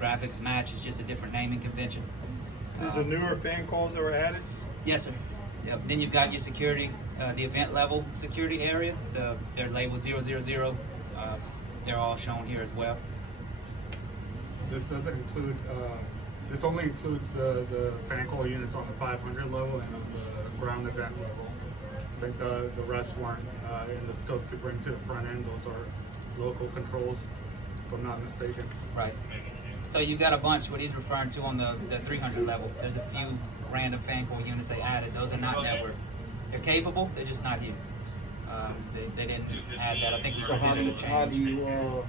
graphics match. It's just a different naming convention. These are newer fan calls that were added? Yes, sir. Yep. Then you've got your security, the event level security area. They're labeled 000. They're all shown here as well. This doesn't include, this only includes the fan call units on the 500 level and on the ground event level. I think the rest weren't in the scope to bring to the front end. Those are local controls, if I'm not mistaken. Right. So you've got a bunch, what he's referring to on the 300 level. There's a few random fan call units they added. Those are not network. They're capable, they're just not here. They didn't add that. I think we presented a change. How do you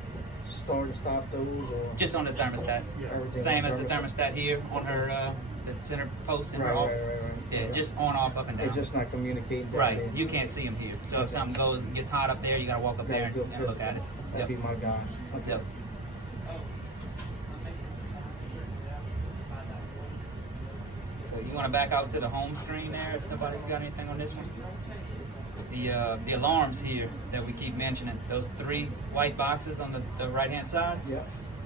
start and stop those? Or? Just on the thermostat. Yeah. Same as the thermostat here on her the center post in her office. Right. Yeah, just on, off, up, and down. It's just not communicating. Right. You can't see them here. So if something goes and gets hot up there, you gotta walk up there and look at it. That'd be my guy. Okay. Yep. So you want to back out to the home screen there if nobody's got anything on this one? The alarms here that we keep mentioning, those 3 white boxes on the right hand side, Yeah.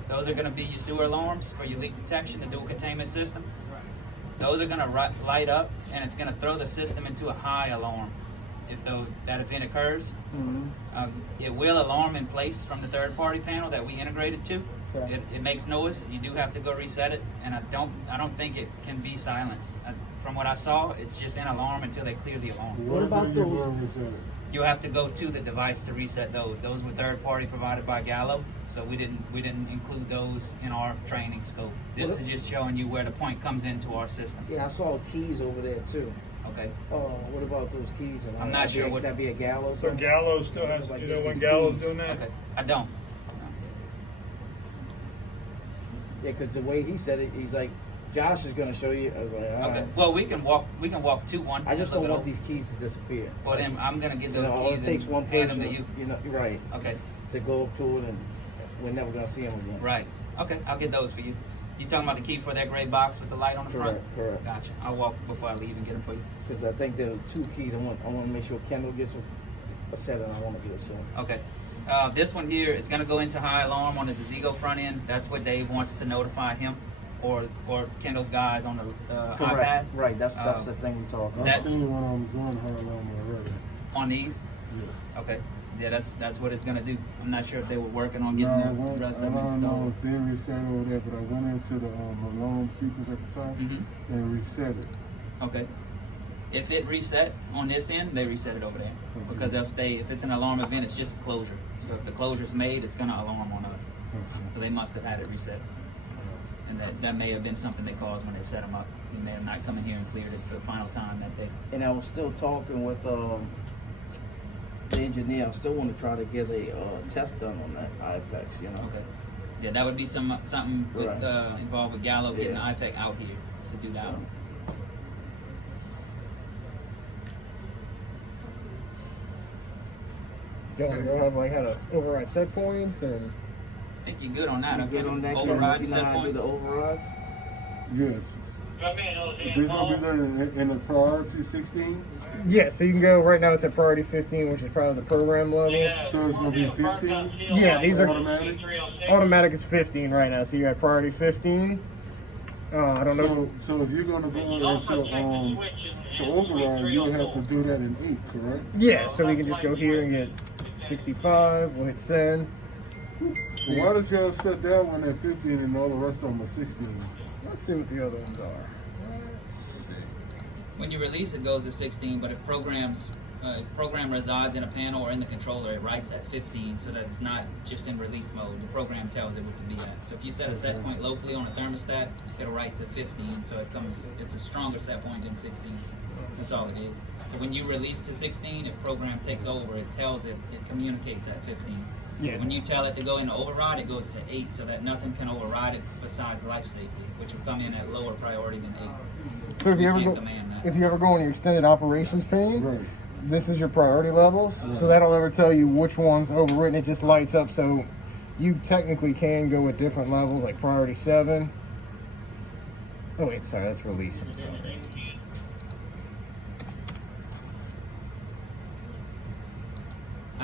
those are going to be your sewer alarms for your leak detection, the dual containment system. Those are going to light up and it's going to throw the system into a high alarm if that event occurs. Mm-hmm. It will alarm in place from the third party panel that we integrated to. Okay. It makes noise. You do have to go reset it, and I don't think it can be silenced. From what I saw, it's just in alarm until they clear the alarm. What about those? You have to go to the device to reset those. Those were third party provided by Gallo, so we didn't include those in our training scope. This is just showing you where the point comes into our system. Yeah, I saw keys over there too. Okay. What about those keys? I'm not sure what that'd be a Gallo. So Gallo still has, you know when Gallo's doing that? Okay, I don't. Yeah, because the way he said it, he's like, Josh is going to show you. I was like, all Okay. right. Well, we can walk to one. I just don't want these keys to disappear. Well, then I'm gonna get those All it keys takes and one hand person, them to you. you know, right, Okay. to go up to it, and we're never going to see them again. Right. Okay, I'll get those for you. You talking about the key for that gray box with the light on the front? Correct. Gotcha. I'll walk before I leave and get them for you. Because I think there are 2 keys. I want to make sure Kendall gets a set, and I want to get a set. Okay. This one here is going to go into high alarm on the Desigo front end. That's what Dave wants to notify him or Kendall's guys on the iPad. Right. That's the thing we talk about. I've seen one on doing high alarm already. On these? Yeah. Okay. Yeah, that's what it's going to do. I'm not sure if they were working on getting the rest of them I don't know installed. if they reset over there, but I went into the alarm sequence at the top and reset it. Okay. If it reset on this end, they reset it over there. Because they'll stay, if it's an alarm event, it's just a closure. So if the closure's made, it's gonna alarm on us. So they must have had it reset. And that may have been something they caused when they set them up. They may have not come in here and cleared it for the final time that day. And I was still talking with the engineer. I still want to try to get a test done on that IPEX, you know. Okay. Yeah, that would be something with, Right. involved with Gallo getting the IPEC out here to do that one. You want to go have how to override set points and I think you're good on that. You Okay. good on that? Override You know set how to do points. the overrides? Yes. These gonna be there in the priority 16, yeah, so you can go right now. It's at priority 15, which is probably the program level. so it's gonna be 15. Yeah, these are Automatic. automatic is 15 right now. So you're at priority 15. I don't know. So if you're gonna go into to override, you'll have to do that in 8, correct? Yeah, so we can just go here and get 65. We'll hit send. So why did y'all set that one at 15 and all the rest of them are 16? Let's see what the other ones are. Let's see. When you release, it goes to 16, but if program resides in a panel or in the controller, it writes at 15, so that it's not just in release mode. The program tells it what to be at. So if you set a set point locally on a thermostat, it'll write to 15, so it's a stronger set point than 16. That's all it is. So when you release to 16, if program takes over, it tells it communicates at 15. Yeah. When you tell it to go into override, it goes to 8, so that nothing can override it besides life safety, which will come in at lower priority than 8. So if you can't ever command that. if you ever go on your extended operations pane, Right. this is your priority levels. So that'll ever tell you which one's overwritten. It just lights up. So you technically can go at different levels, like priority 7. Oh wait, sorry, that's release.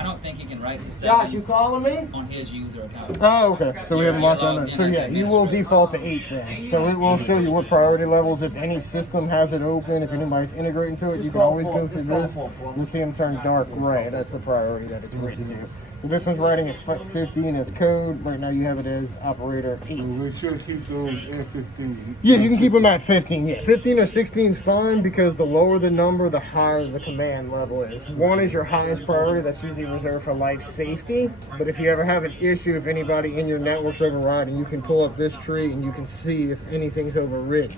I don't think he can write to 7 Josh, you calling me? on his user account. Oh, okay. So we haven't locked on Logged that. in So as yeah, you will administrator. default to 8 then. So it will show you what priority levels, if any system has it open, if anybody's integrating to it, you can always go through this. You'll see them turn dark gray. That's the priority that it's written to. So this one's writing at 15 as code. Right now you have it as operator 8. So we should keep those at 15. Yeah, you can keep them at 15. Yeah, 15 or 16 is fine because the lower the number, the higher the command level is. 1 is your highest priority. That's usually reserved for life safety. But if you ever have an issue, if anybody in your network's overriding, you can pull up this tree and you can see if anything's overridden.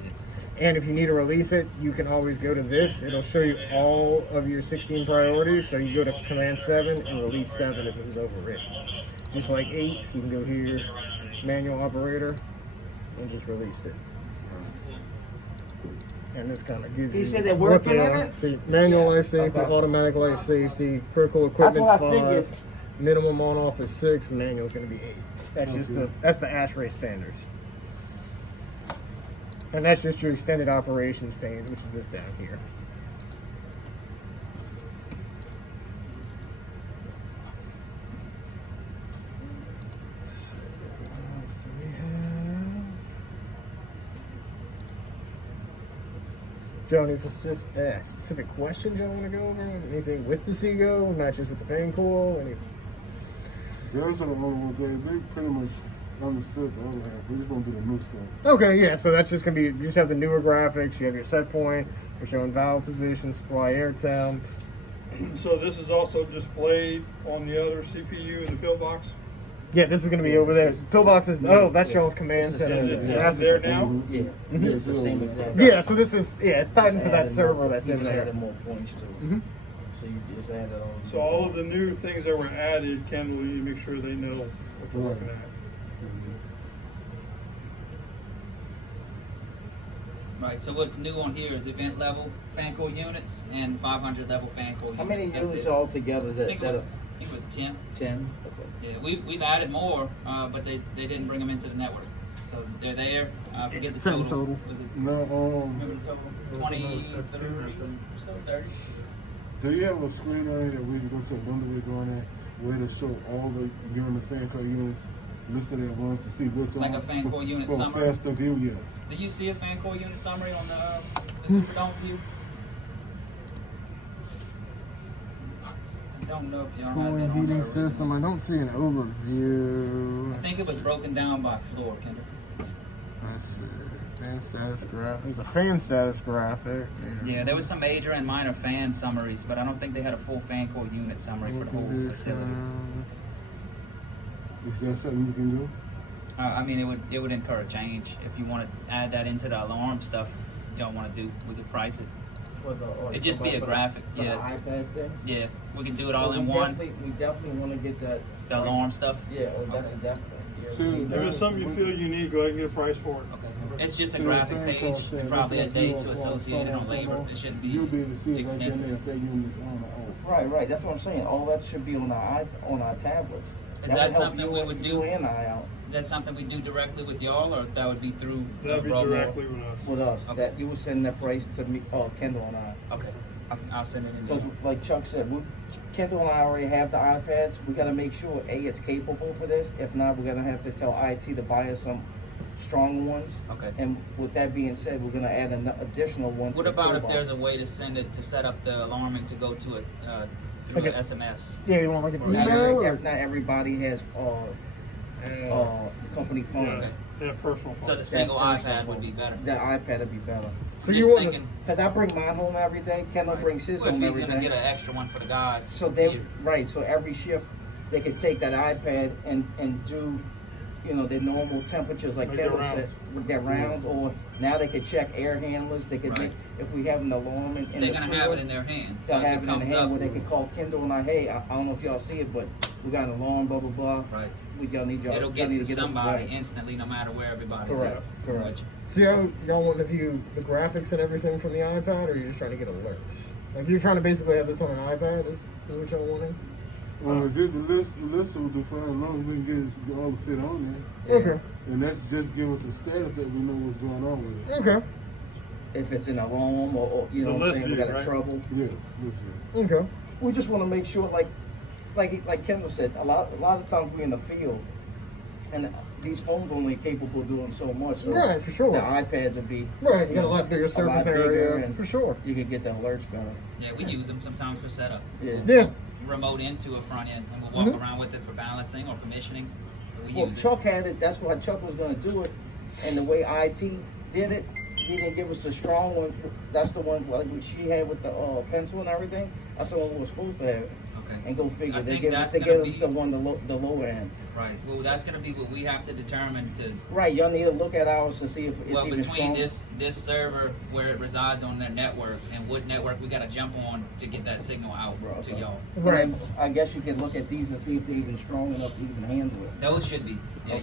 And if you need to release it, you can always go to this. It'll show you all of your 16 priorities. So you go to command 7 and release 7 if it was overridden. Just like 8, you can go here, manual operator, and just release it. And this kind of gives you. He said they're what working they on are. it? See, manual life safety, Okay. automatic life safety, critical equipment That's what I 5, figured. minimum on off is 6, manual is going to be 8. That's just that's the ASHRAE standards. And that's just your extended operations page, which is this down here. What else do we have? Do you have any specific questions you want to go over? Anything with the Seago, not just with the fan coil? Any? Those are the only ones they pretty much understood the other half. We just gonna do the new stuff. Okay, yeah, so that's just going to be, you just have the newer graphics, you have your set point, you're showing valve position, supply air temp. So this is also displayed on the other CPU in the pillbox? Yeah, this is going to be over there. Pillbox is, that shows command It's the center. same Is exact. it there now? Yeah, it's the same exact. Yeah, so this is, it's tied into that Just added server more- that's you in just there. added more points to it. Mhm. So you just added on. So all of the new things that were added, Kendall, you make sure they know what they're looking at. Right, so what's new on here is event level fan coil units and 500 level fan coil units. How many That's units it. altogether I that think it was 10. 10? Okay. Yeah, we've added more, but they didn't bring them into the network. So they're there. I forget the Same total. total. Was it, No, remember the total? 23 or so, 30? do you have a screen on it that we can go to a window we're going at where to show all the units, fan coil units listed at once to see what's Like on a fan coil unit for summary? faster view? Yes. Do you see a fan coil unit summary on the Superdome view? I don't know if y'all have Cooling that on heating there. system, I don't see an overview. I think it was broken down by floor, Kendall. Let's see. Fan status graphic. There's a fan status graphic. Yeah, there was some major and minor fan summaries, but I don't think they had a full fan coil unit summary for the whole facility. Is that something you can do? I mean, it would incur a change if you want to add that into the alarm stuff. You don't want to do. We could price it. It'd just be a graphic. For Yeah, the iPad thing? yeah. We can do it all Well, in we one. We definitely want to get that. The alarm stuff. Yeah, that's a definite. Yeah, See, we need If that. it's something you feel you need, go ahead and get a price for it. Okay. It's just a See, graphic fan page coil and stand, probably a that's date like to you associate it on labor. It shouldn't be You'll be able to see right then extensive. if that unit's on or off. Right. That's what I'm saying. All that should be on our tablets. Is That that would help something you we would do? and I out Is that something we do directly with y'all, or that would be through That'd be Robo? directly with us. with us. Okay. That you would send that price to me, Kendall and I. Okay, I'll send it in. Because like Chuck said, Kendall and I already have the iPads. We got to make sure it's capable for this. If not, we're gonna have to tell IT to buy us some stronger ones. Okay. And with that being said, we're gonna add an additional one. What to the about if toolbox. there's a way to send it to set up the alarming to go to it through Okay. an SMS? Yeah, you want like an Not, email? Or? not everybody has company phones. Okay. That personal So phone. the single That personal iPad would phone. be better. That iPad would be better. So Just you want thinking, Cause I bring mine home every day. Kendall brings his well, if home he's every gonna day. get an extra one for the guys. So they here. right. So every shift, they could take that iPad and do, their normal temperatures like Like their Kendall said rounds. with their rounds. Or now they could check air handlers. They could Right. make if we have an alarm in they're the gonna sewer, have it in their hand. So they'll if have it it in comes the hand up, where they could call Kendall and I, hey, I don't know if y'all see it, but we got an alarm, blah blah blah. right, We y'all need y'all. it'll y'all get need to get it somebody right. instantly, no matter where everybody's Correct. at. Correct. Which- So y'all want to view the graphics and everything from the iPad, or are you just trying to get alerts? Like you're trying to basically have this on an iPad, is what y'all wanting? Well, if the list will define as long as we can get all the fit on there. Okay. And that's just give us a status that we know what's going on with it. Okay. If it's an alarm or you know The what I'm list saying, we view, got a right? trouble. Yes, listen. Okay. We just want to make sure, like, like Kendall said, a lot of times we're in the field, and these phones only capable of doing so much. So Right, for sure. The iPads would be Right, you got a lot bigger surface area, and for sure. You could get the alerts better. Yeah, we use them sometimes for setup. Yeah. Yeah. Remote into a front end, and we'll walk around with it for balancing or permissioning. But we Well, use Chuck had it. That's why Chuck was going to do it, and the way IT did it, he didn't give us the strong one. That's the one like she had with the pencil and everything. That's the one we were supposed to have. Okay. And go figure. I They think give that's us gonna the be- one the lower end. Right. Well, that's going to be what we have to determine to. Right. Y'all need to look at ours to see if it's Well, even between strong. this server where it resides on their network and what network we got to jump on to get that signal out to Okay. y'all. And Right. then I guess you can look at these and see if they're even strong enough to even handle it. Those should be. Yeah,